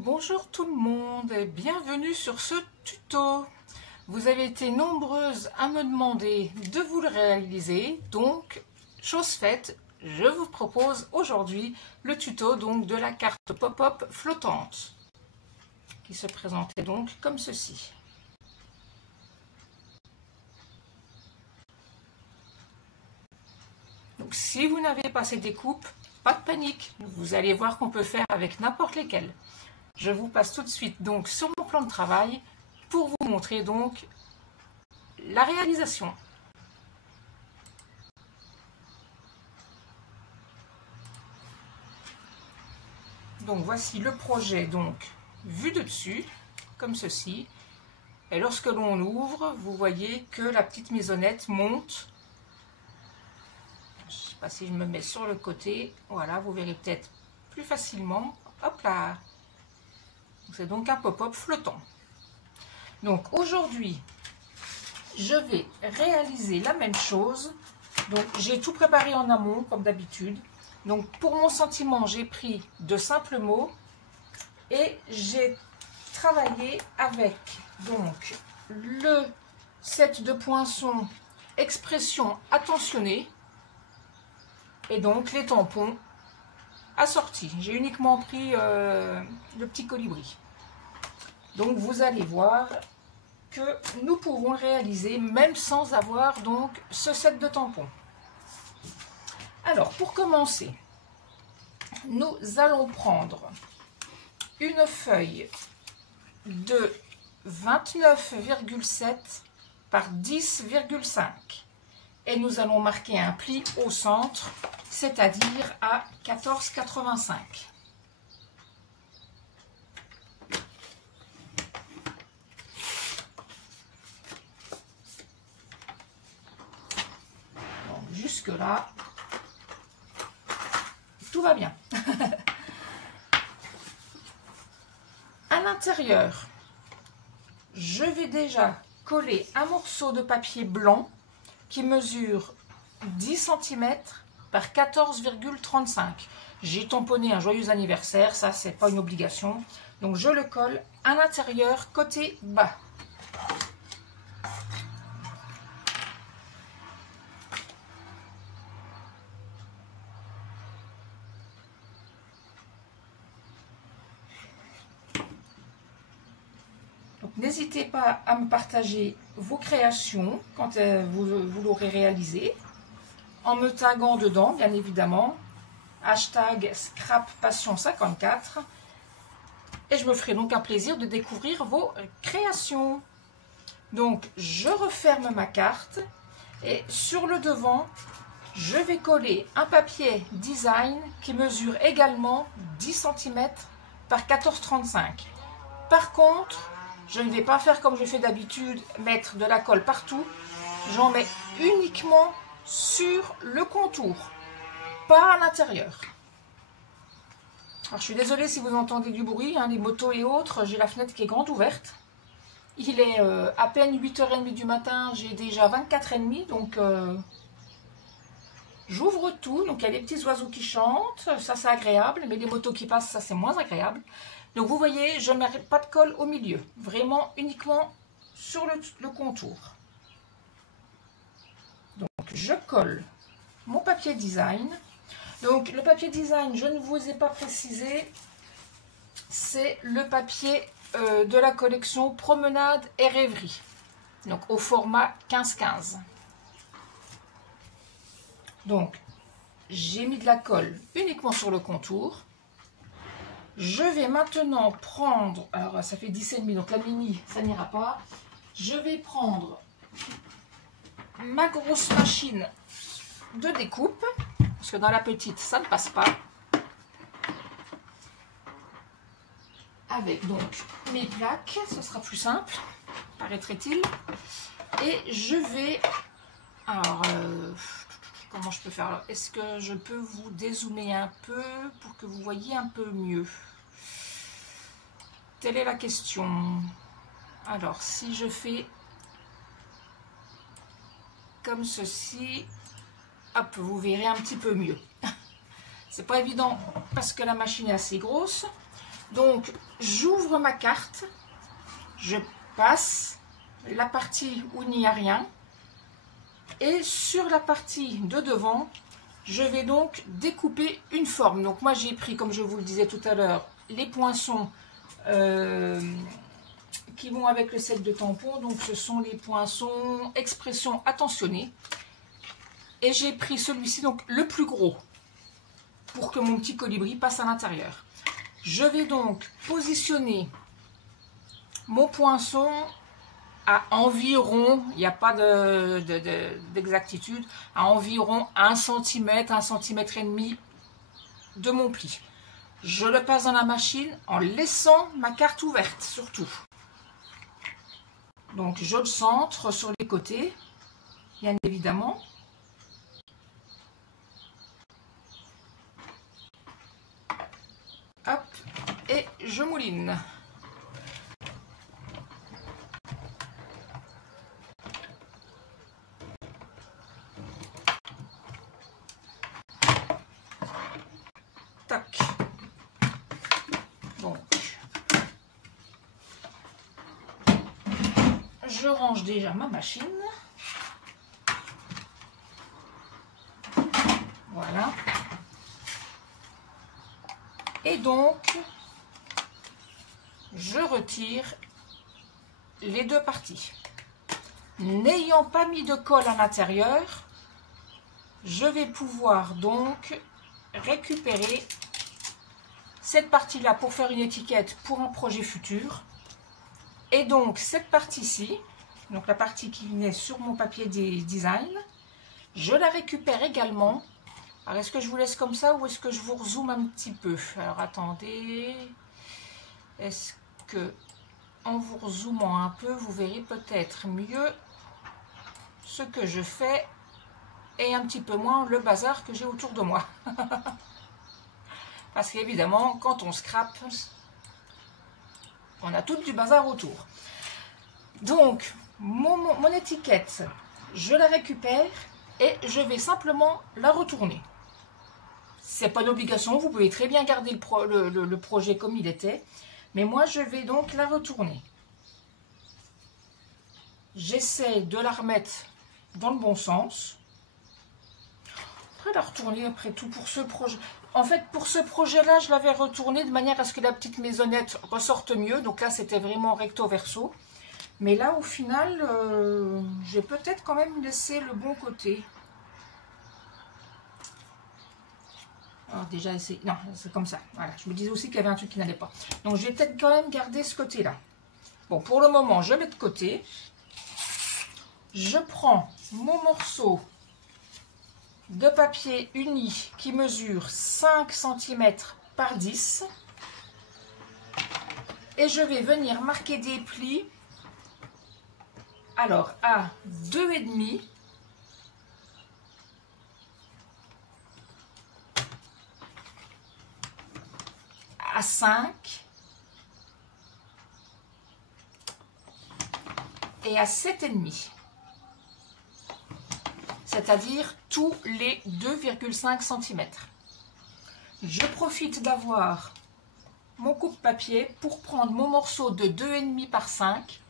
Bonjour tout le monde et bienvenue sur ce tuto. Vous avez été nombreuses à me demander de vous le réaliser, donc chose faite, je vous propose aujourd'hui le tuto donc de la carte pop-up flottante qui se présentait donc comme ceci. Donc si vous n'avez pas ces découpes, pas de panique, vous allez voir qu'on peut faire avec n'importe lesquelles. Je vous passe tout de suite donc sur mon plan de travail pour vous montrer donc la réalisation. Donc voici le projet donc vu de dessus comme ceci. Et lorsque l'on ouvre, vous voyez que la petite maisonnette monte. Je ne sais pas si je me mets sur le côté. Voilà, vous verrez peut-être plus facilement. Hop là! C'est donc un pop-up flottant. Donc aujourd'hui, je vais réaliser la même chose. Donc j'ai tout préparé en amont comme d'habitude. Donc pour mon sentiment, j'ai pris de simples mots et j'ai travaillé avec donc le set de poinçons expression attentionnée et donc les tampons assortis. J'ai uniquement pris le petit colibri. Donc vous allez voir que nous pouvons réaliser même sans avoir donc ce set de tampons. Alors pour commencer, nous allons prendre une feuille de 29,7 par 10,5 et nous allons marquer un pli au centre, c'est-à-dire à 14,85. Jusque là, tout va bien. À l'intérieur, je vais déjà coller un morceau de papier blanc qui mesure 10 cm par 14,35. J'ai tamponné un joyeux anniversaire, ça c'est pas une obligation. Donc je le colle à l'intérieur côté bas. N'hésitez pas à me partager vos créations quand vous l'aurez réalisé, en me taguant dedans, bien évidemment, hashtag ScrapPassion54, et je me ferai donc un plaisir de découvrir vos créations. Donc, je referme ma carte, et sur le devant, je vais coller un papier design qui mesure également 10 cm par 14,35. Par contre, je ne vais pas faire comme je fais d'habitude, mettre de la colle partout. J'en mets uniquement sur le contour, pas à l'intérieur. Alors je suis désolée si vous entendez du bruit, hein, les motos et autres, j'ai la fenêtre qui est grande ouverte. Il est à peine 8h30 du matin, j'ai déjà 24h30, donc j'ouvre tout. Donc il y a les petits oiseaux qui chantent, ça c'est agréable, mais les motos qui passent, ça c'est moins agréable. Donc vous voyez, je ne mets pas de colle au milieu, vraiment uniquement sur le contour. Donc je colle mon papier design. Donc le papier design, je ne vous ai pas précisé, c'est le papier de la collection Promenade et Rêverie, donc au format 15-15. Donc j'ai mis de la colle uniquement sur le contour. Je vais maintenant prendre, alors ça fait 10,5, donc la mini, ça n'ira pas. Je vais prendre ma grosse machine de découpe, parce que dans la petite, ça ne passe pas. Avec donc mes plaques, ce sera plus simple, paraîtrait-il. Et je vais, alors, comment je peux faire? Est-ce que je peux vous dézoomer un peu pour que vous voyez un peu mieux? Telle est la question. Alors, si je fais comme ceci, hop, vous verrez un petit peu mieux. C'est pas évident parce que la machine est assez grosse. Donc, j'ouvre ma carte, je passe la partie où il n'y a rien et sur la partie de devant, je vais donc découper une forme. Donc moi j'ai pris, comme je vous le disais tout à l'heure, les poinçons qui vont avec le set de tampons. Donc ce sont les poinçons expression attentionnée. Et j'ai pris celui-ci, donc le plus gros, pour que mon petit colibri passe à l'intérieur. Je vais donc positionner mon poinçon à environ, il n'y a pas d'exactitude, à environ 1 cm, 1 cm et demi de mon pli. Je le passe dans la machine en laissant ma carte ouverte surtout. Donc je le centre sur les côtés, bien évidemment. Hop, et je mouline. Tac. Donc, je range déjà ma machine. Voilà. Et donc, je retire les deux parties. N'ayant pas mis de colle à l'intérieur, je vais pouvoir donc récupérer cette partie-là pour faire une étiquette pour un projet futur. Et donc, cette partie-ci, donc la partie qui venait sur mon papier des design, je la récupère également. Alors, est-ce que je vous laisse comme ça ou est-ce que je vous rezoome un petit peu? Alors, attendez. Est-ce que, en vous rezoomant un peu, vous verrez peut-être mieux ce que je fais et un petit peu moins le bazar que j'ai autour de moi. Parce qu'évidemment, quand on scrape, on a tout du bazar autour. Donc, mon étiquette, je la récupère et je vais simplement la retourner. C'est pas une obligation, vous pouvez très bien garder le projet comme il était, mais moi je vais donc la retourner. J'essaie de la remettre dans le bon sens. Après la retourner après tout pour ce projet. En fait, pour ce projet-là, je l'avais retourné de manière à ce que la petite maisonnette ressorte mieux. Donc là, c'était vraiment recto verso. Mais là, au final, j'ai peut-être quand même laissé le bon côté. Alors déjà, essayer. Non, c'est comme ça. Voilà, je me disais aussi qu'il y avait un truc qui n'allait pas. Donc, je vais peut-être quand même garder ce côté-là. Bon, pour le moment, je mets de côté. Je prends mon morceau de papier uni qui mesure 5 cm par 10 et je vais venir marquer des plis alors à 2,5 à 5 et à 7,5, c'est-à-dire tous les 2,5 cm. Je profite d'avoir mon coupe-papier pour prendre mon morceau de 2,5 par 5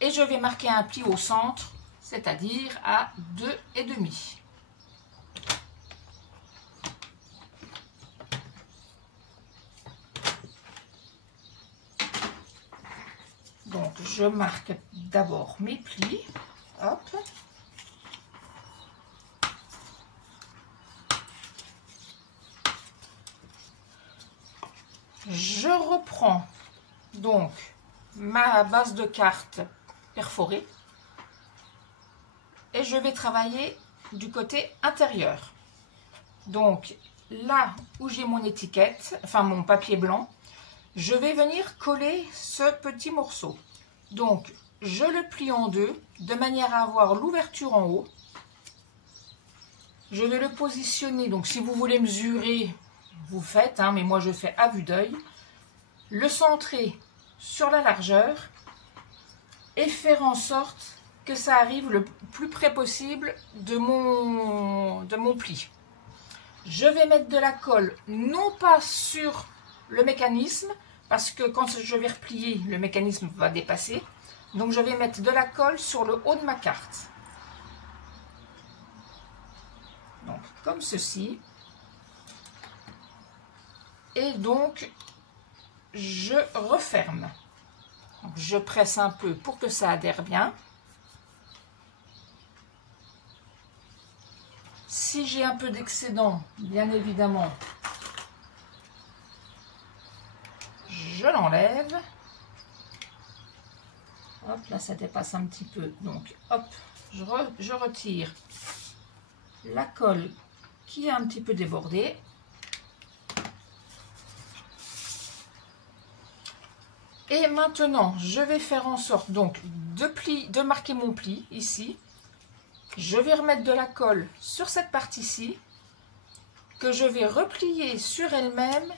et je vais marquer un pli au centre, c'est-à-dire à 2,5. Donc je marque d'abord mes plis. Hop. Je reprends donc ma base de carte perforée et je vais travailler du côté intérieur. Donc là où j'ai mon étiquette, enfin mon papier blanc, je vais venir coller ce petit morceau. Donc je le plie en deux de manière à avoir l'ouverture en haut. Je vais le positionner, donc si vous voulez mesurer, vous faites, hein, mais moi je fais à vue d'œil. Le centrer sur la largeur et faire en sorte que ça arrive le plus près possible de mon pli. Je vais mettre de la colle, non pas sur le mécanisme, parce que quand je vais replier, le mécanisme va dépasser. Donc je vais mettre de la colle sur le haut de ma carte. Donc comme ceci. Et donc je referme. Donc, je presse un peu pour que ça adhère bien. Si j'ai un peu d'excédent, bien évidemment, je l'enlève. Hop, là ça dépasse un petit peu. Donc hop, je retire la colle qui est un petit peu débordée. Et maintenant, je vais faire en sorte donc de marquer mon pli ici. Je vais remettre de la colle sur cette partie-ci que je vais replier sur elle-même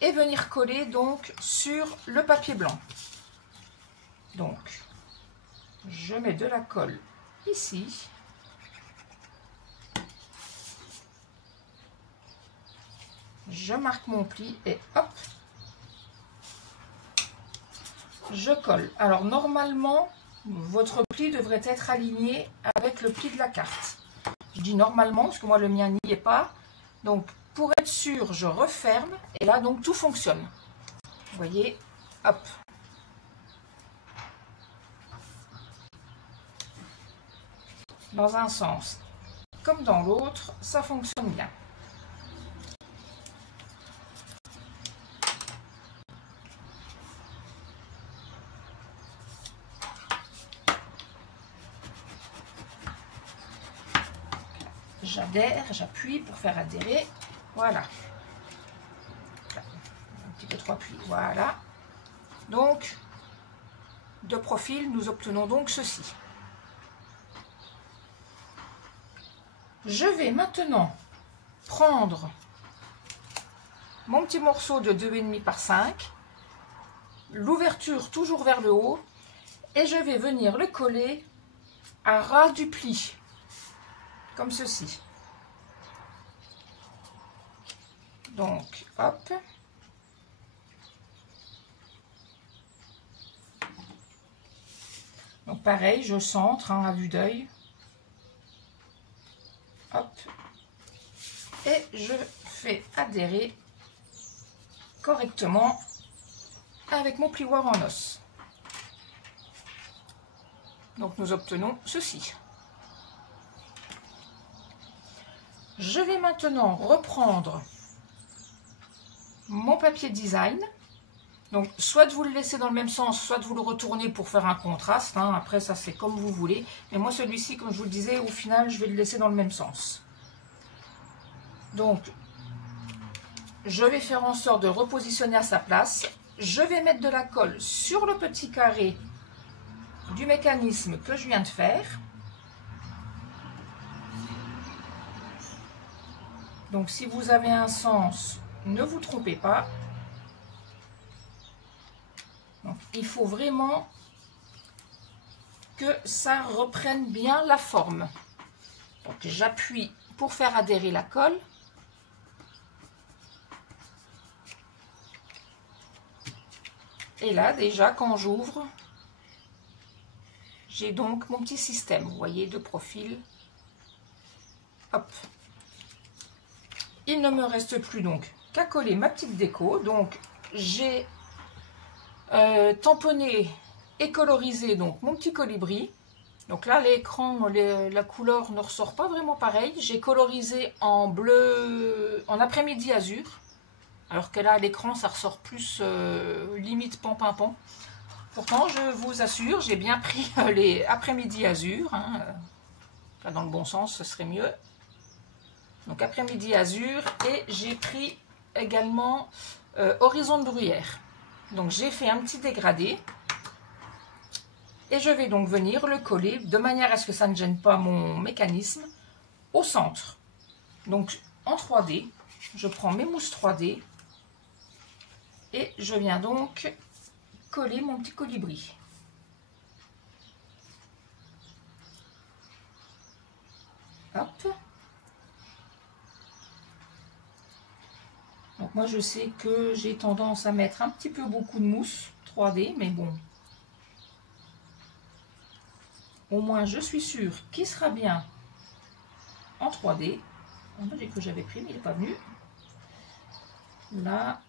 et venir coller donc sur le papier blanc. Donc, je mets de la colle ici. Je marque mon pli et hop, je colle. Alors normalement, votre pli devrait être aligné avec le pli de la carte. Je dis normalement parce que moi le mien n'y est pas. Donc pour être sûr, je referme et là donc tout fonctionne. Vous voyez, hop. Dans un sens comme dans l'autre, ça fonctionne bien. J'adhère, j'appuie pour faire adhérer. Voilà. Un petit peu trop appuyé. Voilà. Donc, de profil, nous obtenons donc ceci. Je vais maintenant prendre mon petit morceau de 2,5 par 5, l'ouverture toujours vers le haut, et je vais venir le coller à ras du pli, comme ceci. Donc, hop. Donc pareil, je centre à vue d'œil. Hop. Et je fais adhérer correctement avec mon plioir en os. Donc nous obtenons ceci. Je vais maintenant reprendre mon papier design. Donc soit vous le laissez dans le même sens, soit vous le retournez pour faire un contraste. Hein. Après ça c'est comme vous voulez. Mais moi celui-ci, comme je vous le disais, au final je vais le laisser dans le même sens. Donc je vais faire en sorte de repositionner à sa place. Je vais mettre de la colle sur le petit carré du mécanisme que je viens de faire. Donc si vous avez un sens, ne vous trompez pas. Donc, il faut vraiment que ça reprenne bien la forme. Donc j'appuie pour faire adhérer la colle. Et là déjà quand j'ouvre, j'ai donc mon petit système, vous voyez, de profil. Hop. Il ne me reste plus donc qu'à coller ma petite déco. Donc j'ai tamponné et colorisé donc mon petit colibri. Donc là l'écran, la couleur ne ressort pas vraiment pareil. J'ai colorisé en bleu, en après-midi azur. Alors que là à l'écran ça ressort plus limite pan-pan-pan. Pourtant je vous assure, j'ai bien pris les après-midi azur. Hein, dans le bon sens ce serait mieux. Donc après-midi azur, et j'ai pris également horizon de bruyère. Donc j'ai fait un petit dégradé et je vais donc venir le coller de manière à ce que ça ne gêne pas mon mécanisme au centre. Donc en 3D, je prends mes mousses 3D et je viens donc coller mon petit colibri. Hop. Donc Donc moi je sais que j'ai tendance à mettre un petit peu beaucoup de mousse 3D, mais bon. Au moins je suis sûre qu'il sera bien en 3D. J'ai cru que j'avais pris, mais il n'est pas venu. Là,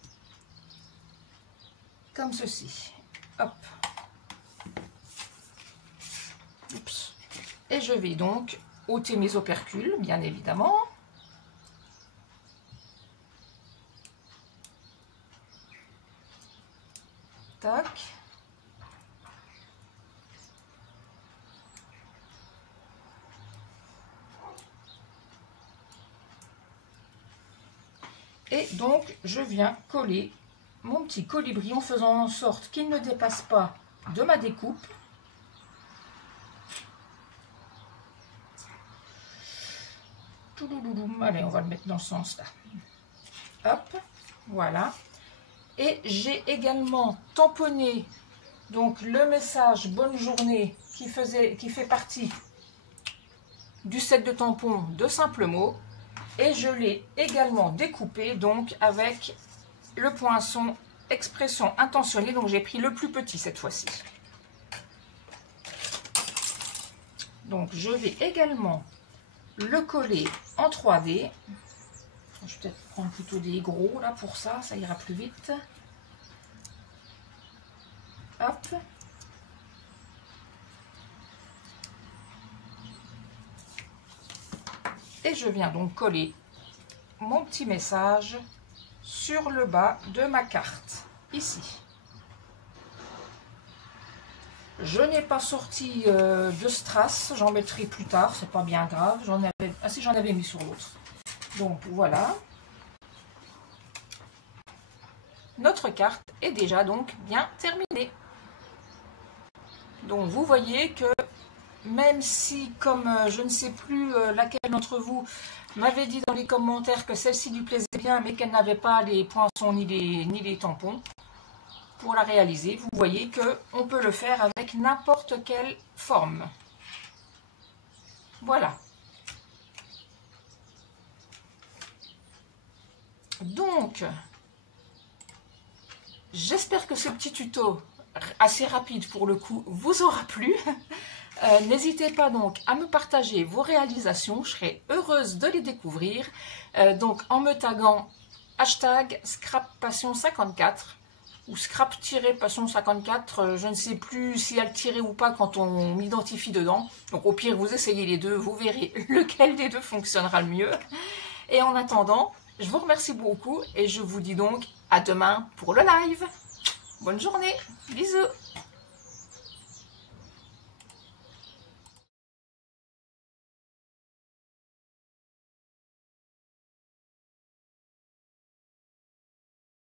comme ceci. Hop. Oups. Et je vais donc ôter mes opercules, bien évidemment. Tac. Et donc, je viens coller mon petit colibri en faisant en sorte qu'il ne dépasse pas de ma découpe. Allez, on va le mettre dans ce sens-là. Hop, voilà. Et j'ai également tamponné donc le message bonne journée qui fait partie du set de tampons de Simple Mots. Et je l'ai également découpé donc avec le poinçon expression intentionnée. Donc j'ai pris le plus petit cette fois-ci. Donc je vais également le coller en 3D. Je vais peut-être prendre plutôt des gros là pour ça, ça ira plus vite. Hop. Et je viens donc coller mon petit message sur le bas de ma carte, ici. Je n'ai pas sorti de strass, j'en mettrai plus tard, c'est pas bien grave. Ah si, j'en avais mis sur l'autre. Donc voilà. Notre carte est déjà donc bien terminée. Donc vous voyez que même si, comme je ne sais plus laquelle d'entre vous m'avait dit dans les commentaires que celle-ci lui plaisait bien, mais qu'elle n'avait pas les poinçons ni les tampons, pour la réaliser, vous voyez qu'on peut le faire avec n'importe quelle forme. Voilà. Donc, j'espère que ce petit tuto, assez rapide pour le coup, vous aura plu. N'hésitez pas donc à me partager vos réalisations, je serai heureuse de les découvrir. Donc en me taguant hashtag scrappassion54 ou scrap-passion54, je ne sais plus s'il y a le tiré ou pas quand on m'identifie dedans. Donc au pire, vous essayez les deux, vous verrez lequel des deux fonctionnera le mieux. Et en attendant, je vous remercie beaucoup et je vous dis donc à demain pour le live. Bonne journée, bisous.